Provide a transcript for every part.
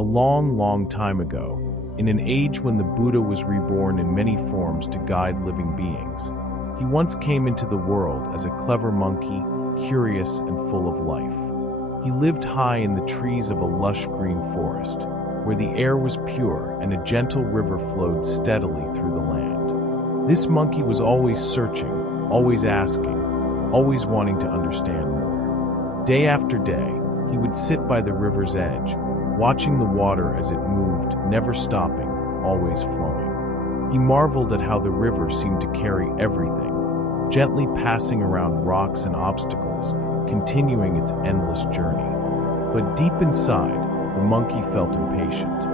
A long, long time ago, in an age when the Buddha was reborn in many forms to guide living beings, he once came into the world as a clever monkey, curious and full of life. He lived high in the trees of a lush green forest, where the air was pure and a gentle river flowed steadily through the land. This monkey was always searching, always asking, always wanting to understand more. Day after day, he would sit by the river's edge, watching the water as it moved, never stopping, always flowing. He marveled at how the river seemed to carry everything, gently passing around rocks and obstacles, continuing its endless journey. But deep inside, the monkey felt impatient.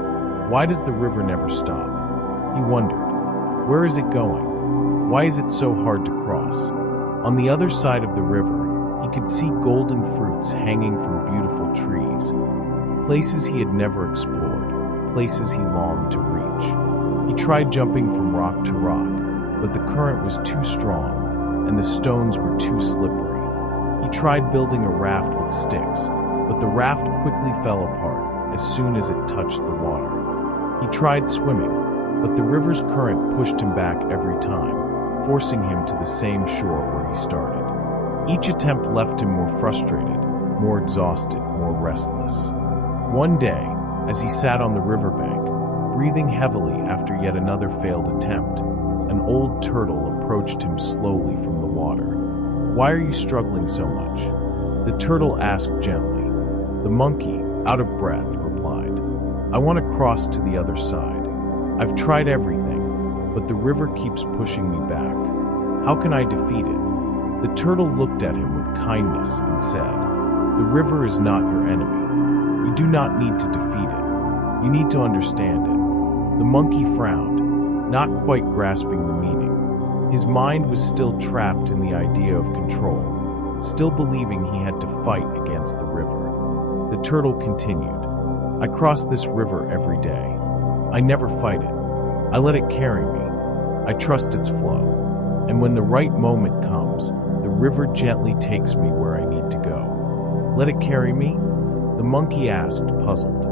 Why does the river never stop? He wondered. Where is it going? Why is it so hard to cross? On the other side of the river, he could see golden fruits hanging from beautiful trees, places he had never explored, places he longed to reach. He tried jumping from rock to rock, but the current was too strong, and the stones were too slippery. He tried building a raft with sticks, but the raft quickly fell apart as soon as it touched the water. He tried swimming, but the river's current pushed him back every time, forcing him to the same shore where he started. Each attempt left him more frustrated, more exhausted, more restless. One day, as he sat on the riverbank, breathing heavily after yet another failed attempt, an old turtle approached him slowly from the water. "Why are you struggling so much?" the turtle asked gently. The monkey, out of breath, replied, "I want to cross to the other side. I've tried everything, but the river keeps pushing me back. How can I defeat it?" The turtle looked at him with kindness and said, "The river is not your enemy. You do not need to defeat it. You need to understand it." The monkey frowned, not quite grasping the meaning. His mind was still trapped in the idea of control, still believing he had to fight against the river. The turtle continued, "I cross this river every day. I never fight it. I let it carry me. I trust its flow. And when the right moment comes, the river gently takes me where I need to go." "Let it carry me?" the monkey asked, puzzled.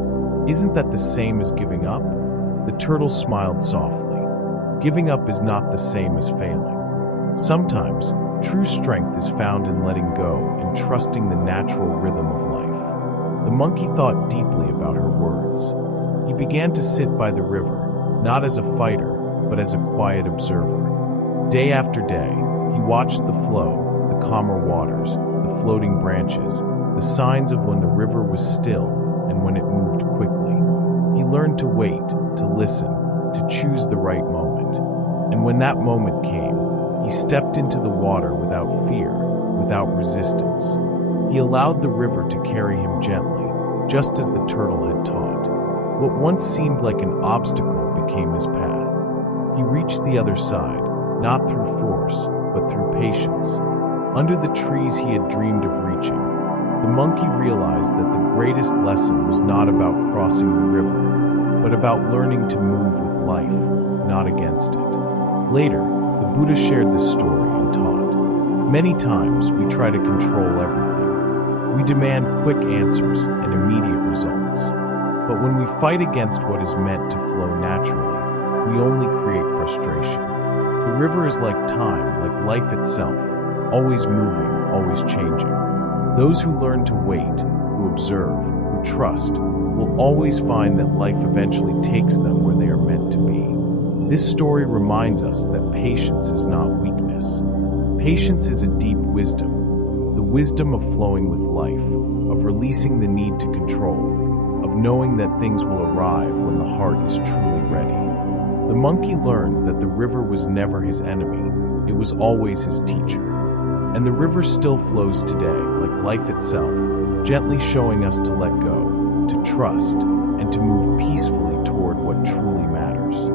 "Isn't that the same as giving up?" The turtle smiled softly. Giving up is not the same as failing. Sometimes, true strength is found in letting go and trusting the natural rhythm of life. The monkey thought deeply about her words. He began to sit by the river, not as a fighter, but as a quiet observer. Day after day, he watched the flow, the calmer waters, the floating branches, the signs of when the river was still and when it moved quickly. He learned to wait, to listen, to choose the right moment. And when that moment came, he stepped into the water without fear, without resistance. He allowed the river to carry him gently, just as the turtle had taught. What once seemed like an obstacle became his path. He reached the other side, not through force, but through patience. Under the trees he had dreamed of reaching, the monkey realized that the greatest lesson was not about crossing the river, but about learning to move with life, not against it. Later, the Buddha shared this story and taught, "Many times we try to control everything. We demand quick answers and immediate results. But when we fight against what is meant to flow naturally, we only create frustration. The river is like time, like life itself, always moving, always changing. Those who learn to wait, who observe, who trust, will always find that life eventually takes them where they are meant to be." This story reminds us that patience is not weakness. Patience is a deep wisdom, the wisdom of flowing with life, of releasing the need to control, of knowing that things will arrive when the heart is truly ready. The monkey learned that the river was never his enemy, it was always his teacher. And the river still flows today, like life itself, gently showing us to let go, to trust, and to move peacefully toward what truly matters.